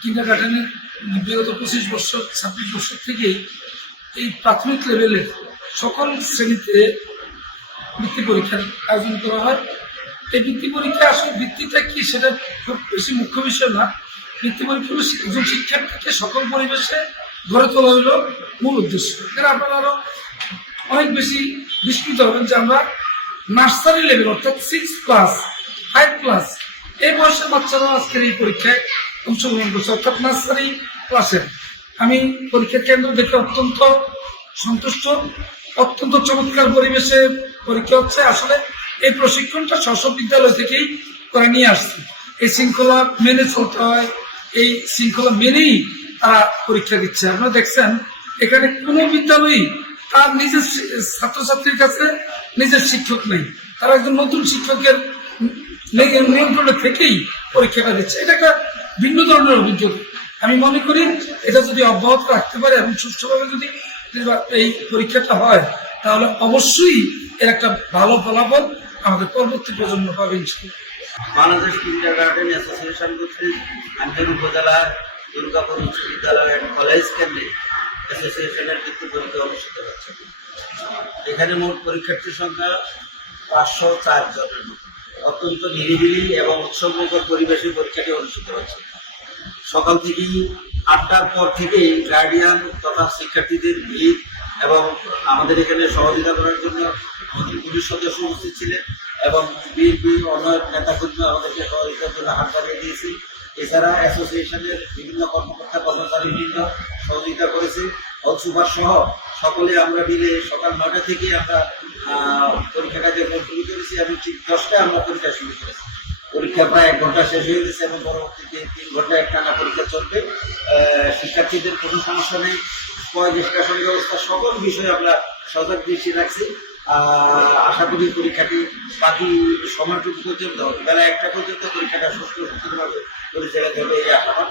কিন্ডার গার্ডেনের বিগত পঁচিশ বছর, ছাব্বিশ বছর থেকেই এই প্রাথমিক লেভেলের সকল শ্রেণীতে বৃত্তি পরীক্ষার আয়োজন করা হয়। এই বৃত্তি পরীক্ষা আসলে বৃত্তিটা কি সেটা খুব বেশি মুখ্য বিষয় না। বৃত্তি পরীক্ষা একজন শিক্ষার্থীকে সকল পরিবেশে গড়ে তোলা হলো মূল উদ্দেশ্য। এখানে আপনারা আরও অনেক বেশি বিস্মিত হবেন যে আমরা নার্সারি লেভেল অর্থাৎ সিক্স ক্লাস ফাইভ ক্লাস এই বয়সের বাচ্চারা আজকের এই পরীক্ষায় অংশগ্রহণ করছে। অর্থাৎ নার্সারি ক্লাসের আমি পরীক্ষা কেন্দ্র দেখে অত্যন্ত সন্তুষ্ট, অত্যন্ত চমৎকার পরিবেশে পরীক্ষা হচ্ছে। আসলে এই প্রশিক্ষণটা শৈশব বিদ্যালয় থেকেই করে নিয়ে আসছে। এই শৃঙ্খলা মেনে চলতে হয়, এই শৃঙ্খলা মেনেই তারা পরীক্ষা দিচ্ছে। আপনারা দেখছেন, এখানে কোনো বিদ্যালয়ই তার নিজের ছাত্রছাত্রীর কাছে নিজের শিক্ষক নেই। তারা একজন নতুন শিক্ষকের নিয়ন্ত্রণে থেকেই পরীক্ষাটা দিচ্ছে। এটা একটা ভিন্ন ধরনের অভিযোগ। আমি মনে করি এটা যদি অব্যাহত রাখতে পারে এবং সুষ্ঠুভাবে যদি এই পরীক্ষাটা হয়, তাহলে অবশ্যই এর একটা ভালো ফলাফল আমাদের পরবর্তী প্রজন্ম পাবে বাংলাদেশ কিন্ডার গার্ডেন অ্যাসোসিয়েশন কর্তৃক আঞ্চল উপজেলা দুর্গাপুর উচ্চ বিদ্যালয় অ্যান্ড কলেজ কেন্দ্রে অ্যাসোসিয়েশনের বৃত্তি পরীক্ষা অনুষ্ঠিত হচ্ছে। এখানে মোট পরীক্ষার্থীর সংখ্যা পাঁচশো চার জনের অত্যন্ত নিরিবিলি এবং উৎসবমুখর পরিবেশে পরীক্ষাটি অনুষ্ঠিত হচ্ছে। সকাল থেকেই আটটার পর থেকেই গার্ডিয়ান তথা শিক্ষার্থীদের ভিড় এবং আমাদের এখানে সহযোগিতা করার জন্য পুলিশ সদস্য উপস্থিত ছিলেন এবং বিএনপি অন্য নেতাকর্মী আমাদেরকে সহযোগিতার জন্য হাত বাড়িয়ে দিয়েছে এছাড়া অ্যাসোসিয়েশনের বিভিন্ন কর্মকর্তা কর্মচারীবৃন্দ সহযোগিতা করেছে। হল সহ সকলে আমরা মিলে সকাল নটা থেকে আমরা আহ, পরীক্ষা কার্যক্রম শুরু করেছি এবং ঠিক দশটায় আমরা পরীক্ষা শুরু করেছি। পরীক্ষা প্রায় এক ঘণ্টা শেষ হয়ে গেছে এবং পরবর্তীতে এক টানা পরীক্ষা চলবে শিক্ষার্থীদের কোনো সমস্যা নেই। পয় ব্যবস্থা, সকল বিষয়ে আমরা সজাগ দৃষ্টি রাখছি। আশা করি পরীক্ষাটি বাকি সময়টুকু পর্যন্ত, বেলা একটা পর্যন্ত পরীক্ষাটা সুস্থ সুস্থভাবে পরিচালিত হবে এই আশাবাদ।